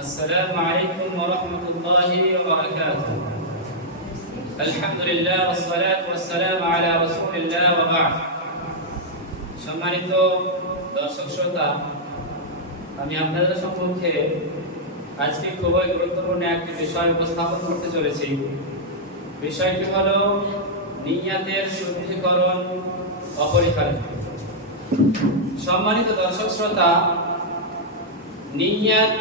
السلام عليكم ورحمة الله وبركاته. الحمد لله والصلاة والسلام على رسول الله وبعد. সম্মানিত দর্শক শ্রোতা, আমি আপনাদের সম্মুখে আজকে খুবই গুরুত্বপূর্ণ একটি বিষয় উপস্থাপন করতে চলেছি। বিষয়টি হলো নিয়তের শুদ্ধিকরণ অপরিহার্য। সম্মানিত দর্শক শ্রোতা, নিয়ত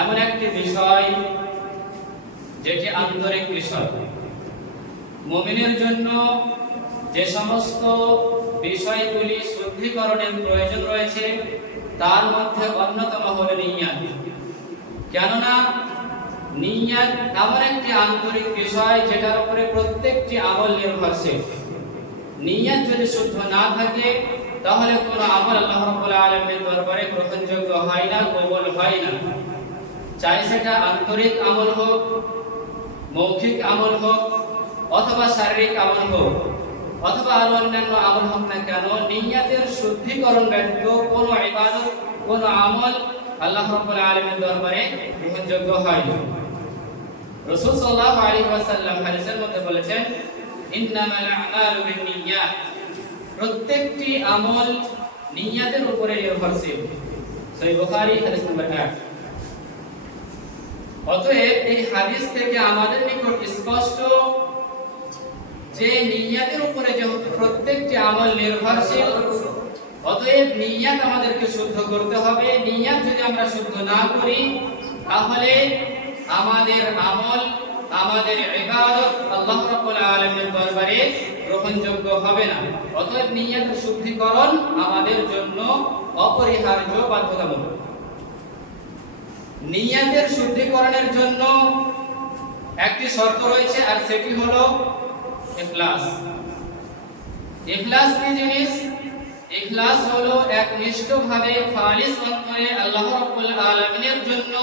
এমন একটি বিষয় যেটি আন্তরিক বিষয়। মুমিনের জন্য যে সমস্ত বিষয়গুলি শুদ্ধিকরণের প্রয়োজন রয়েছে তার মধ্যে অন্যতম হলো নিয়ত। কেননা নিয়ত এমন একটি আন্তরিক বিষয় যেটার উপরে প্রত্যেকটি আমল নির্ভরশীল। নিয়ত যদি শুদ্ধ না থাকে তাহলে কোনো আমল আল্লাহ রাব্বুল আলামিনের দরবারে গ্রহণযোগ্য হয় না, কবুল হয় না। চাই সেটা আন্তরিক আমল হোক, মৌখিক আমল হোক, অথবা শারীরিক আমল হোক, অথবা আরো অন্যান্য আমল হোক না কেন, নিয়তের শুদ্ধিকরণ ব্যতীত কোনো ইবাদত, কোনো আমল আল্লাহ রাব্বুল আলামিনের দরবারে গ্রহণযোগ্য হয় না। রাসূল সাল্লাল্লাহু আলাইহি ওয়াসাল্লাম হাদিসের মধ্যে বলেছেন, ইন্নামাল আমালু বিন্নিয়াত। প্রত্যেকটি আমল নিয়তের উপরে নির্ভরশীল। সহিহ বুখারী হাদিস নম্বর 8। অতএব এই হাদিস থেকে আমাদের নিকট স্পষ্ট যে নিয়তের উপরে যেহেতু প্রত্যেকটি আমল নির্ভরশীল, অতএব নিয়ত আমাদেরকে শুদ্ধ করতে হবে। নিয়ত যদি আমরা শুদ্ধ না করি তাহলে আমাদের আমল, আমাদের ইবাদত আল্লাহ রাব্বুল আলামিনের দরবারে গ্রহণযোগ্য হবে না। অতএব নিয়তের শুদ্ধিকরণ আমাদের জন্য অপরিহার্য, বাধ্যতামূলক। নিয়তের শুদ্ধিকরণের জন্য একটি শর্ত রয়েছে, আর সেটি হলো ইখলাস। ইখলাস কি জিনিস? ইখলাস হলো একনিষ্ঠভাবে খালিস অন্তরে আল্লাহ রাব্বুল আলামিনের জন্য,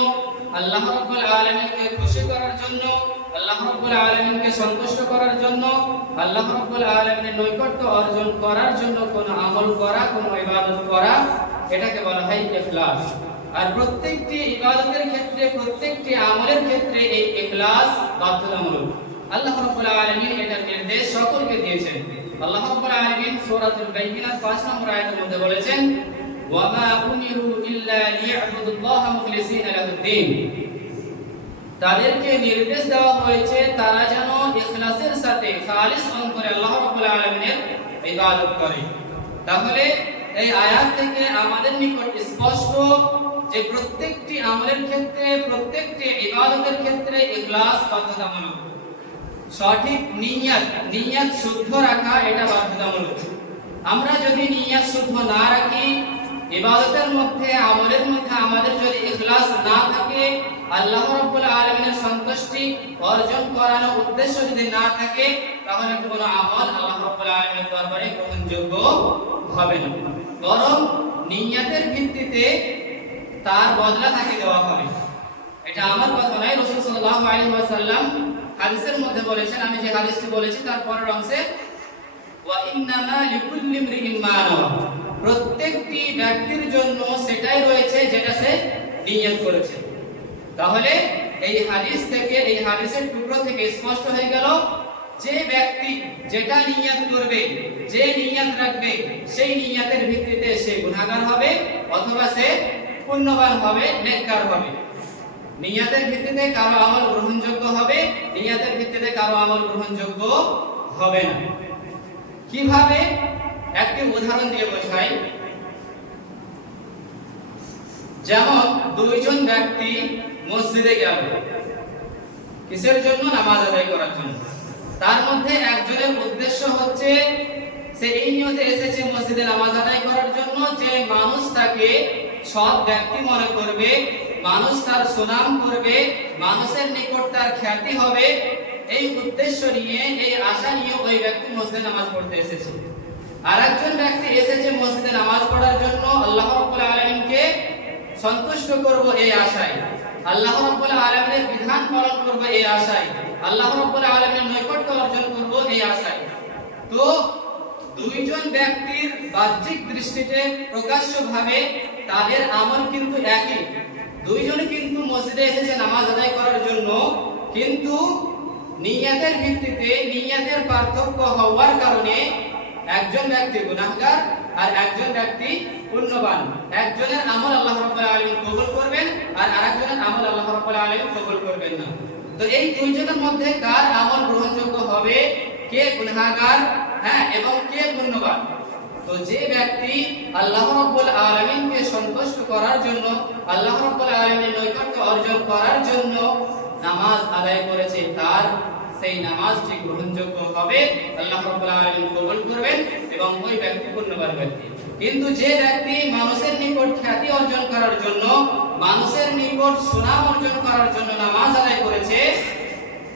আল্লাহ রাব্বুল আলামিনকে খুশি করার জন্য, আল্লাহ রাব্বুল আলামিনকে সন্তুষ্ট করার জন্য, আল্লাহ রাব্বুল আলামিনের নৈকট্য অর্জন করার জন্য কোনো আমল করা, কোনো ইবাদত করা, এটাকে বলা হয় ইখলাস। আর প্রত্যেকটি ইবাদতের ক্ষেত্রে, প্রত্যেকটি আমলের ক্ষেত্রে এই ইখলাস বাধ্যতামূলক। আল্লাহ রাব্বুল আলামিন এটার নির্দেশ সকলকে দিয়েছেন। আল্লাহ রাব্বুল আলামিন সূরাতুল বাইয়িনাত 5 নম্বর আয়াতের মধ্যে বলেছেন, ওয়া মা উমিরু ইল্লা লিয়াবুদুল্লাহ মুখলিসিনা লাহুদ্দিন। তাদেরকে নির্দেশ দেওয়া হয়েছে তারা যেন ইখলাসের সাথে খালিস অন্তরে আল্লাহ রাব্বুল আলামিনের ইবাদত করে। তাহলে এই আয়াত থেকে আমাদের নিকট স্পষ্ট যে প্রত্যেকটি আমলের ক্ষেত্রে, প্রত্যেকটি ইবাদতের ক্ষেত্রে ইখলাস বাধ্যতামূলক। সঠিক নিয়ত শুদ্ধ রাখা এটা বাধ্যতামূলক। আমরা যদি নিয়ত শুদ্ধ না রাখি, ইবাদতের মধ্যে, আমলের মধ্যে আমাদের যদি ইখলাস না থাকে, আল্লাহ রাব্বুল আলামিনের সন্তুষ্টি অর্জন করানোর উদ্দেশ্য যদি না থাকে, তাহলে কোনো আমল আল্লাহ রাব্বুল আলামিনের দরবারে গ্রহণযোগ্য হবে না। বরং নিয়তের ভিত্তিতে তার বদলা তাকে দেওয়া হবে। এটা আমার কথা নয়, রাসূল সাল্লাল্লাহু আলাইহি ওয়াসাল্লাম হাদিসের মধ্যে বলেছেন। আমি যে হাদিসটি বলেছি তার পরের অংশে, ওয়া ইন্নামা লিকুল্লি ইমরিইন মা নাওয়া। প্রত্যেকটি ব্যক্তির জন্য সেটাই রয়েছে যেটা সে নিয়ত করেছে। তাহলে এই হাদিস থেকে, এই হাদিসের টুকরো থেকে স্পষ্ট হয়ে গেল যে ব্যক্তি যেটা নিয়ত করবে, যে নিয়ত রাখবে, সেই নিয়তের ভিত্তিতে সে গুনাহগার হবে অথবা সে পুণ্যবান হবে, নেককার হবে। নিয়তের ভিত্তিতে কারো আমল গ্রহণযোগ্য হবে, নিয়তের ভিত্তিতে কারো আমল গ্রহণযোগ্য হবে না। কিভাবে? একটি উদাহরণ দিয়ে বোঝাই। যেমন দুইজন ব্যক্তি মসজিদে গেল, কিসের জন্য? নামাজ আদায় করার জন্য। তার মধ্যে একজনের উদ্দেশ্য হচ্ছে সে এই নিয়তে এসেছে মসজিদে নামাজ আদায় করার জন্য যে মানুষ তাকে সৎ ব্যক্তি মনে করবে, মানুষ তার সুনাম করবে, মানুষের নিকট তার খ্যাতি হবে। এই উদ্দেশ্য নিয়ে, এই আশা নিয়ে ওই ব্যক্তি মসজিদে নামাজ পড়তে এসেছে। আর একজন ব্যক্তি এসেছে মসজিদে নামাজ পড়ার জন্য আল্লাহ রাব্বুল আলামিনকে সন্তুষ্ট করব এই আশায়, আল্লাহ রাব্বুল আলামিনের বিধান পালন করব এই আশায়, আল্লাহ রাব্বুল আলামিনের নৈকট্য অর্জন করব এই আশায়। তো দুইজন ব্যক্তির বাহ্যিক দৃষ্টিতে প্রকাশ্যভাবে তাদের আমল কিন্তু একই, দুইজনে কিন্তু মসজিদে এসেছে নামাজ আদায় করার জন্য, কিন্তু নিয়তের ভিত্তিতে নিয়তের পার্থক্য হওয়ার কারণে একজন ব্যক্তি গুনাহগার আর একজন ব্যক্তি পুণ্যবান। একজনের আমল আল্লাহ রাব্বুল আলামিন কবুল করবেন আর আরেকজনের আমল আল্লাহ রাব্বুল আলামিন কবুল করবেন না। তো এই দুইজনের মধ্যে কার আমল গ্রহণযোগ্য হবে, কে গুনাহগার এবং কে পুণ্যবান? তো যে ব্যক্তি আল্লাহ রাব্বুল আলামিনকে সন্তুষ্ট করার জন্য, আল্লাহ রাব্বুল আলামিনের নৈকট্য অর্জন করার জন্য নামাজ আদায় করেছে, তার সেই নামাজটি গ্রহণযোগ্য হবে, আল্লাহ রাব্বুল আলামিন কবুল করবেন এবং ওই ব্যক্তি পুণ্যবান ব্যক্তি। কিন্তু যে ব্যক্তি মানুষের নিকট খ্যাতি অর্জন করার জন্য, মানুষের নিকট সুনাম অর্জন করার জন্য নামাজ আদায় করেছে,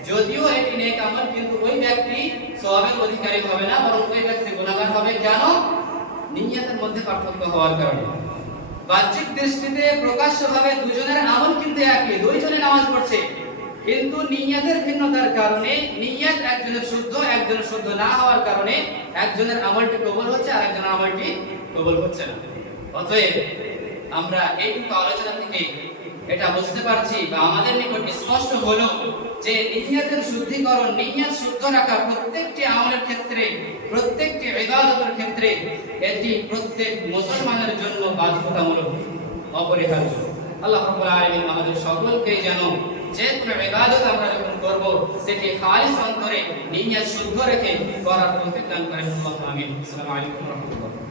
যদিও এটি নেক আমল, কিন্তু ওই ব্যক্তি সওয়াবের অধিকারী হবে না, বরং ওই ব্যক্তি গুনাহগার হবে। কেন? নিয়তের মধ্যে পার্থক্য হওয়ার কারণে। বাহ্যিক দৃষ্টিতে প্রকাশ্যভাবে দুজনের আমল কিন্তু একই, দুইজনে নামাজ পড়ছে, কিন্তু নিয়তের ভিন্নতার কারণে, নিয়ত একজনের শুদ্ধ একজনের শুদ্ধ না হওয়ার কারণে একজনের আমলটি কবুল হচ্ছে আর একজনের আমলটি কবুল হচ্ছে না। অতএব আমরা এইটুকু আলোচনা থেকে এটা বুঝতে পারছি বা আমাদের নিকট স্পষ্ট হলো যে নিয়তের শুদ্ধিকরণ, নিয়ত শুদ্ধ রাখা প্রত্যেকটি আমলের ক্ষেত্রে, প্রত্যেকটি ইবাদতের ক্ষেত্রে এটি প্রত্যেক মুসলমানের জন্য বাধ্যতামূলক, অপরিহার্য। আল্লাহ রাব্বুল আলামিন আমাদের সকলকে যেন যে কোনো ইবাদত আমরা যখন করব সেটি খালিস অন্তরে নিয়ত শুদ্ধ রেখে করার তৌফিক দান করেন। আল্লাহু আমিন। আসসালামু আলাইকুম ওয়া রাহমাতুল্লাহ।